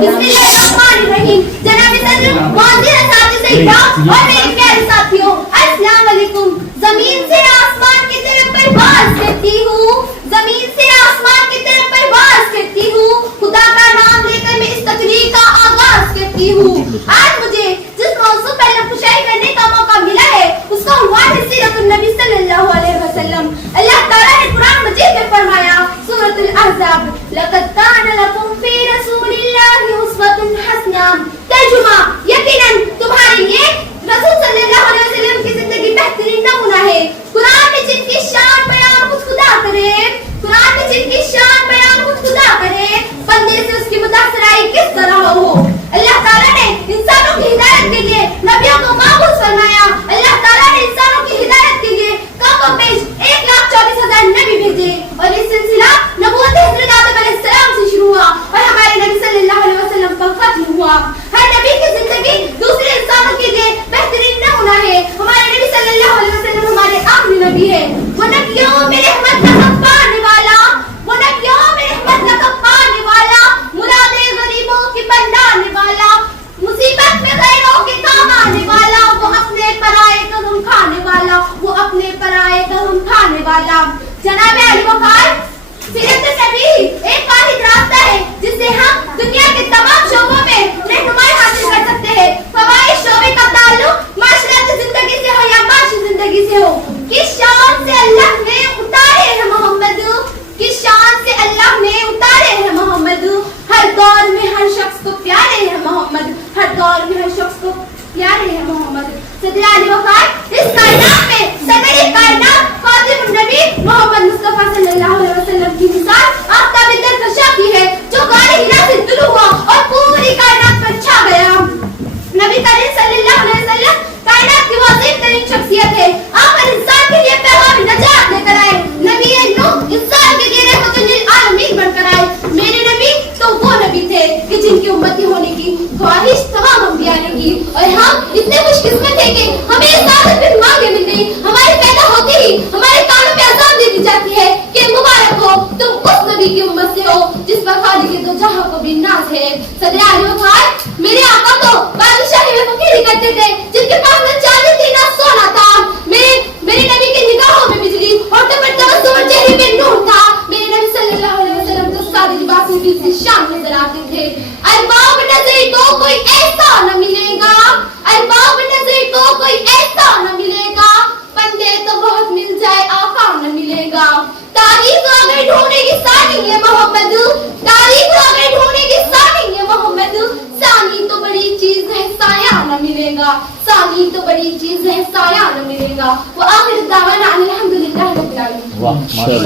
बिस्मिल्लाहिर्रहमानिर्रहीम। जनाब सदर, मौजूद असातिज़ और मेरे प्यारे साथियों, अस्सलाम वालेकुम। जमीन से आसमान की तरफ परवाज़ करती हूँ, जमीन से आसमान की तरफ परवाज़ करती हूँ, खुदा का नाम लेकर मैं इस तकरीर का आगाज करती हूँ। आज मुझे जिस मौजू पर नफशाई करने का मौका मिला है उसका उन्वान है सीरतुन नबी सल्लल्लाहु अलैहि वसल्लम। अल्लाह ताला ने कुरान मजीद में फरमाया सूरतुल अहज़ाब, लक़द कान लकुम फी रसूलिल्लाहि उस्वतुन हसना। तर्जुमा, यकीनन तुम्हारे लिए रसूल सल्लल्लाहु अलैहि वसल्लम की जिंदगी बेहतरीन नमूना है। कुरान में जिनकी शान बयान खुद खुदा करे, कुरान में जिनकी शान बयान खुद खुदा करे, बंदे से उसकी मुतासराई किस तरह हो। अल्लाह ताला ने इंसानों की हिदायत के लिए नबियों को माबूस फरमाया। अल्लाह ताला ने इंसानों की हिदायत के लिए कम पेश 1,24,000 नबी भेजे और ये सिलसिला नबूवत हज़रत आदम अलैहिस्सलाम से शुरू हुआ और हमारे नबी सल्लल्लाहु अलैहि वसल्लम पर खत्म हुआ। हर नबी की जिंदगी दूसरे इंसानों के लिए बेहतरीन नमूना है। हमारे नबी सल्लल्लाहु अलैहि वसल्लम हमारे आखिरी नबी है। वो नबियों में रहमत का हक पाने वाला, वो नबियों में रहमत का हक पाने वाला, मुरादे गरीबों की बनाने वाला, मुसीबत में गैरों के काम आने वाला, वो अपने पराये का गम खाने वाला, वो अपने पराये का गम खाने वाला। जनाब अली वफार, सीरत नबी एक वाहिद रास्ता है जिससे हम दुनिया के तमाम शोबों में रहनुमाई हासिल कर सकते हैं। फवाइद शोबे का ताल्लुक माशराती जिंदगी से हो या माशी जिंदगी से हो। किस शान से अल्लाह ने उतारे हैं मोहम्मद, किस शान से अल्लाह ने उतारे हैं मोहम्मद। हर दौर में हर शख्स को प्यारे हैं मोहम्मद, हर दौर में हर शख्स को प्यारे हैं मोहम्मद। सदर अली वफार, इस कायनात में सदर कायनात खातिमुन नबी मोहम्मद मुस्तफा सल्लल्लाहु अलैहि वसल्लम की मिसाल आफ़ताब दरकशा की है जो गारे हिरा से तुलू हुआ और पूरी कायनात पर छा गया। नबी करीम सल्लल्लाहु अलैहि वसल्लम कायनात की वो अजीम तरीन शख्सियत है। आखिर इंसान के लिए पैगाम नजात लेकर आए। नबी नूह इंसान के लिए रहमतुल लिल आलमीन बनकर आए। मेरे नबी तो वो नबी थे कि जिनकी उम्मती होने की ख्वाहिश तमाम अंबिया ने की और हम इतने खुशकिस्मत थे कि हमें इजाजत भी मांगे मिल गई। हमारे पैदा होते ही हमारे कानों में अज़ान दे दी जाती है कि मुबारक हो, तुम उस नबी की उम्मत से हो जिस पर खालिक दो जहां को भी नाज है। सदर आली वफार, मेरे आका तो बादशाही में फकीरी करते थे जिनके पास न चांदी थी न सोना था। मेरे नबी की निगाहों में बिजली और तबस्सुम चेहरे पे नूर था। मेरे नबी सल्लल्लाहु अलैहि वसल्लम तो सादे लिबास में भी शान नजर आते थे। अरबाब नज़र तो कोई ऐसा न मिलेगा, अरबाब नज़र तो कोई ऐसा न मिलेगा, बंदे तो बहुत मिल जाए आका न मिलेगा। तारीख अगर ढूंढेगी सानी है मोहम्मद, तारीख अगर ढूंढेगी सानी है मोहम्मद, सानी तो बड़ी चीज है साया न मिलेगा, सानी तो बड़ी चीज है साया न मिलेगा। वो आखिर दावाना अल्हम्दुलिल्लाह रब्बिल आलमीन।